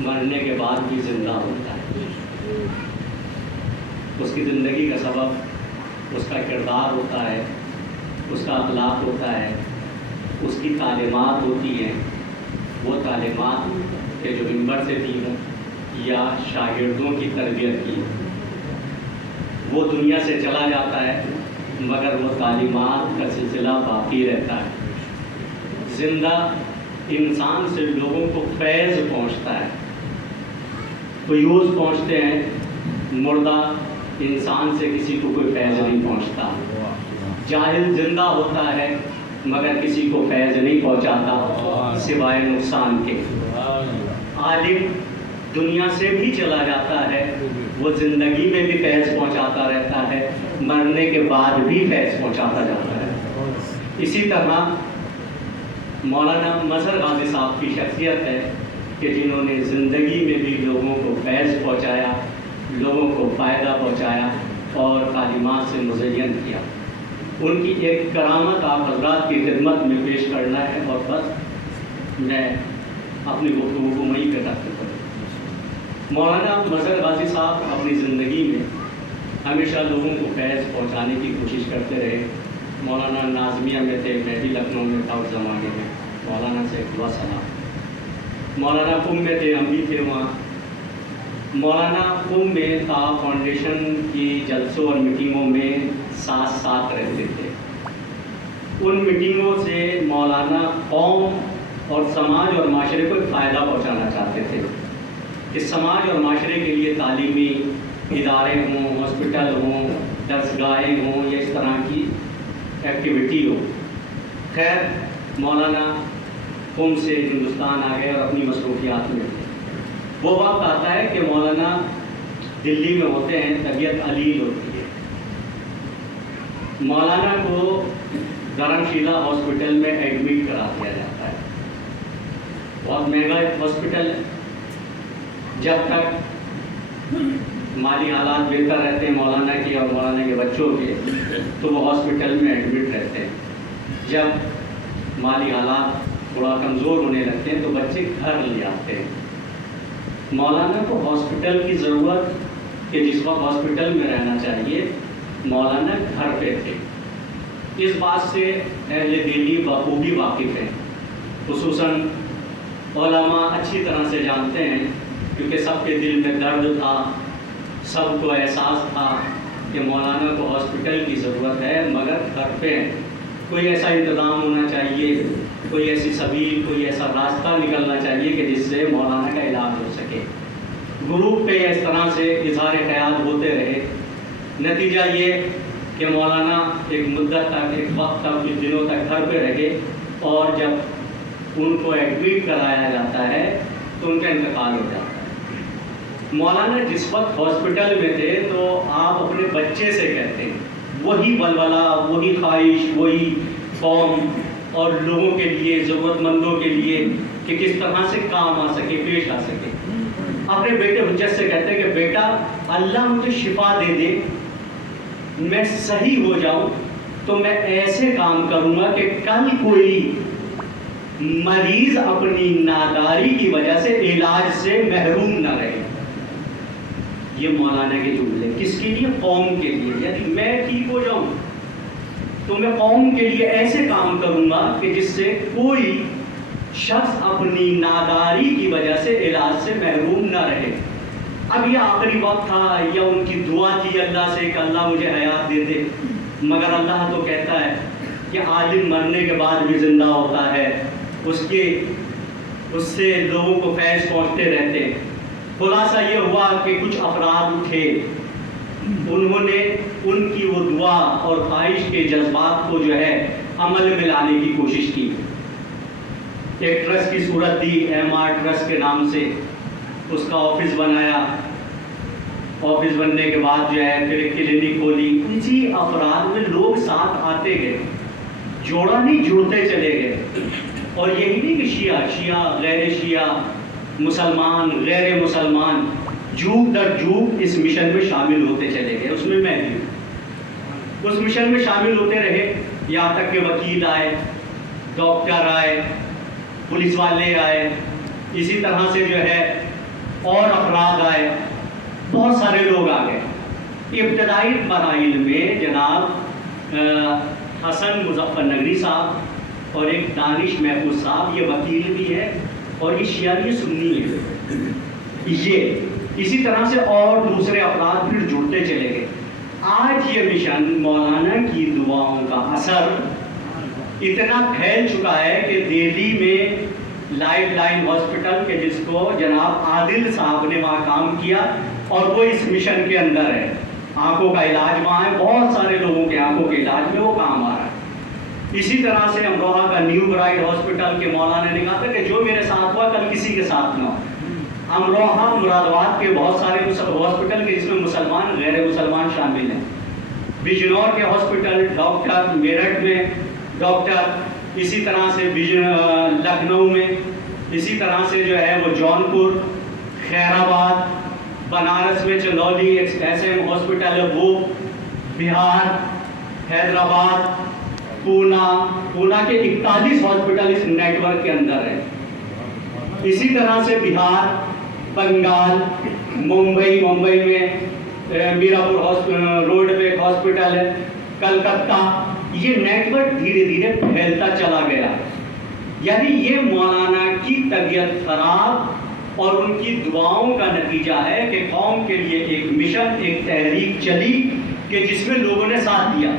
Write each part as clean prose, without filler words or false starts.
مرنے کے بعد بھی زندہ ہوتا ہے. اس کی زندگی کا سبب اس کا کردار ہوتا ہے، اس کا اخلاق ہوتا ہے، اس کی تعلیمات ہوتی ہیں. وہ تعلیمات کہ جو منبر سے دی ہوں یا شاگردوں کی تربیت کی، وہ دنیا سے چلا جاتا ہے مگر وہ تعلیمات کا سلسلہ باقی رہتا ہے. زندہ انسان سے لوگوں کو فیض پہنچتا ہے، فیوز پہنچتے ہیں. مردہ انسان سے کسی کو کوئی فیض نہیں پہنچتا. جاہل زندہ ہوتا ہے مگر کسی کو فیض نہیں پہنچاتا سوائے نقصان کے. عالم دنیا سے بھی چلا جاتا ہے، وہ زندگی میں بھی فیض پہنچاتا رہتا ہے، مرنے کے بعد بھی فیض پہنچاتا جاتا ہے. اسی طرح مولانا مظہر غازی صاحب کی شخصیت ہے کہ جنہوں نے زندگی میں بھی لوگوں کو فیض پہنچایا، لوگوں کو فائدہ پہنچایا اور تعلیمات سے مزین کیا. ان کی ایک کرامت آپ حضرات کی خدمت میں پیش کرنا ہے اور بس میں اپنی گفتگو کو وہیں پہ ختم کروں. مولانا مظہر غازی صاحب اپنی زندگی میں ہمیشہ لوگوں کو فیض پہنچانے کی کوشش کرتے رہے. مولانا ناظمیہ میں تھے، میں بھی لکھنؤ میں تھا اس زمانے میں. مولانا سے دعا سلام. مولانا قم میں تھے، ہم بھی تھے وہاں. مولانا قم میں تا فاؤنڈیشن کی جلسوں اور میٹنگوں میں ساتھ ساتھ رہتے تھے. ان میٹنگوں سے مولانا قوم اور سماج اور معاشرے کو ایک فائدہ پہنچانا چاہتے تھے کہ سماج اور معاشرے کے لیے تعلیمی ادارے ہوں، ہاسپٹل ہوں، درسگاہیں ہوں یا اس طرح کی ایکٹیویٹی ہو. خیر مولانا قم سے ہندوستان آ گئے اور اپنی مصروفیات میں تھے. وہ وقت آتا ہے کہ مولانا دلی میں ہوتے ہیں، طبیعت علیل ہوتی ہے. مولانا کو دھرم شیلا ہاسپٹل میں ایڈمٹ کرا دیا جاتا ہے. بہت مہنگا ہاسپٹل ہے. جب تک مالی حالات بہتر رہتے ہیں مولانا کے اور مولانا کے بچوں کے تو وہ ہاسپٹل میں ایڈمٹ رہتے ہیں. جب مالی حالات تھوڑا کمزور ہونے لگتے ہیں تو بچے گھر لے آتے ہیں. مولانا کو ہاسپٹل کی ضرورت کہ جس وقت ہاسپٹل میں رہنا چاہیے، مولانا گھر پہ تھے. اس بات سے اہل دلی بخوبی واقف ہیں، خصوصاً علماء اچھی طرح سے جانتے ہیں کیونکہ سب کے دل میں درد تھا، سب کو احساس تھا کہ مولانا کو ہاسپٹل کی ضرورت ہے مگر گھر پہ کوئی ایسا انتظام ہونا چاہیے، کوئی ایسی سبیل، کوئی ایسا راستہ نکلنا چاہیے کہ جس سے مولانا کا علاج ہو سکے. گروپ پہ اس طرح سے اظہار خیال ہوتے رہے. نتیجہ یہ کہ مولانا ایک مدت تک، ایک وقت تک، کچھ دنوں تک گھر پہ رہے اور جب ان کو ایڈمٹ کرایا جاتا ہے تو ان کا انتقال ہو جاتا ہے. مولانا جس وقت ہاسپٹل میں تھے تو آپ اپنے بچے سے کہتے ہیں وہی ولولہ، وہی خواہش، وہی قوم اور لوگوں کے لیے، ضرورت مندوں کے لیے کہ کس طرح سے کام آ سکے، پیش آ سکے. اپنے بیٹے حجت سے کہتے ہیں کہ بیٹا اللہ مجھے شفا دے دے، میں صحیح ہو جاؤں تو میں ایسے کام کروں گا کہ کل کوئی مریض اپنی ناداری کی وجہ سے علاج سے محروم نہ رہے. یہ مولانا کے جملے کس کے لیے؟ قوم کے لیے. یعنی میں ٹھیک ہو جاؤں تو میں قوم کے لیے ایسے کام کروں گا کہ جس سے کوئی شخص اپنی ناداری کی وجہ سے علاج سے محروم نہ رہے. اب یہ آخری وقت تھا یا ان کی دعا تھی اللہ سے کہ اللہ مجھے حیات دے دے، مگر اللہ تو کہتا ہے کہ عالم مرنے کے بعد بھی زندہ ہوتا ہے، اس سے لوگوں کو فیض پہنچتے رہتے. خلاصہ یہ ہوا کہ کچھ افراد اٹھے، انہوں نے ان کی وہ دعا اور خواہش کے جذبات کو جو ہے عمل میں لانے کی کوشش کی. ایک ٹرسٹ کی صورت دی، MR ٹرسٹ کے نام سے. اس کا آفس بنایا. آفس بننے کے بعد جو ہے پھر ایک کلینک کھولی. اسی افراد میں لوگ ساتھ آتے گئے، جوڑا نہیں جڑتے چلے گئے. اور یہی نہیں کہ شیعہ غیر شیعہ، مسلمان غیر مسلمان، جوگ در جوگ اس مشن میں شامل ہوتے چلے گئے. اس میں بھی ہوں. اس مشن میں شامل ہوتے رہے یہاں تک کہ وکیل آئے، ڈاکٹر آئے، پولیس والے آئے. اسی طرح سے جو ہے اور افراد آئے، بہت سارے لوگ آ گئے۔ ابتدائی مراحل میں جناب حسن مظفر نگری صاحب اور ایک دانش محفوظ صاحب، یہ وکیل بھی ہے اور یہ شیعہ یہ سنی ہے، یہ اسی طرح سے اور دوسرے افراد پھر جڑتے چلے گئے۔ آج یہ مشن مولانا کی دعاؤں کا اثر اتنا پھیل چکا ہے کہ دہلی میں لائف لائن ہاسپٹل کے جس کو جناب عادل صاحب نے وہاں کام کیا اور وہ اس مشن کے اندر ہے، آنکھوں کا علاج وہاں ہے، بہت سارے لوگوں کے آنکھوں کے علاج میں وہ کام آ رہا ہے۔ اسی طرح سے امروہہ کا نیو برائڈ ہاسپٹل کے مولانا نے کہا تھا کہ جو میرے ساتھ ہوا کل کسی کے ساتھ نہ ہو۔ امروہہ مراد آباد کے بہت سارے ہاسپٹل کے جس میں مسلمان غیر مسلمان شامل ہیں، بجنور کے ہاسپٹل، ڈاکٹر میرٹھ میں ڈاکٹر، اسی طرح سے لکھنؤ میں، اسی طرح سے جو ہے وہ جونپور، خیر آباد، بنارس میں چندولی SM ہاسپٹل ہے وہ، بہار، حیدرآباد، پونا کے 41 ہاسپٹل اس نیٹ ورک کے اندر ہیں۔ اسی طرح سے بہار، بنگال، ممبئی میں میرا پور روڈ پہ ایک ہاسپٹل ہے، کلکتہ، یہ نیٹ ورک دھیرے دھیرے پھیلتا چلا گیا۔ یعنی یہ مولانا کی طبیعت خراب اور ان کی دعاؤں کا نتیجہ ہے کہ قوم کے لیے ایک مشن، ایک تحریک چلی کہ جس میں لوگوں نے ساتھ دیا۔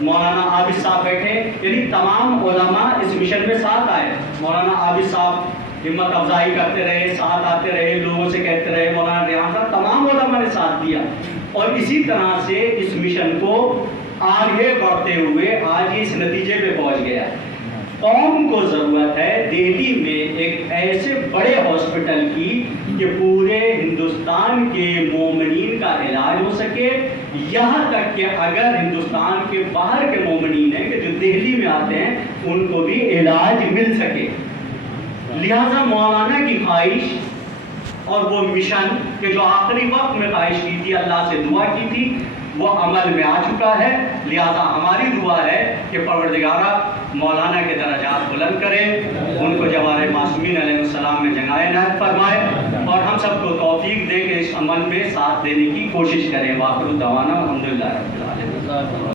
مولانا عابد صاحب بیٹھے، یعنی تمام علماء اس مشن میں ساتھ آئے۔ مولانا عابد صاحب ہمت افزائی کرتے رہے، ساتھ آتے رہے، لوگوں سے کہتے رہے، مولانا ریحان صاحب، تمام علماء نے ساتھ دیا، اور اسی طرح سے اس مشن کو آگے بڑھتے ہوئے آج اس نتیجے پہ پہنچ گیا۔ قوم کو ضرورت ہے دہلی میں ایک ایسے بڑے ہاسپٹل کی کہ پورے ہندوستان کے مومنین کا علاج ہو سکے، یہاں تک کہ اگر ہندوستان کے باہر کے مومنین ہیں کہ جو دہلی میں آتے ہیں ان کو بھی علاج مل سکے۔ لہذا مولانا کی خواہش اور وہ مشن کہ جو آخری وقت میں خواہش کی تھی، اللہ سے دعا کی تھی، وہ عمل میں آ چکا ہے۔ لہذا ہماری دعا ہے کہ پروردگارہ مولانا کے درجات بلند کرے، ان کو جوار معصومین علیہ السلام میں جگہ عنایت فرمائے، اور ہم سب کو توفیق دے کہ اس عمل میں ساتھ دینے کی کوشش کریں۔ وآخر دعوانا الحمدللہ رب العالمین۔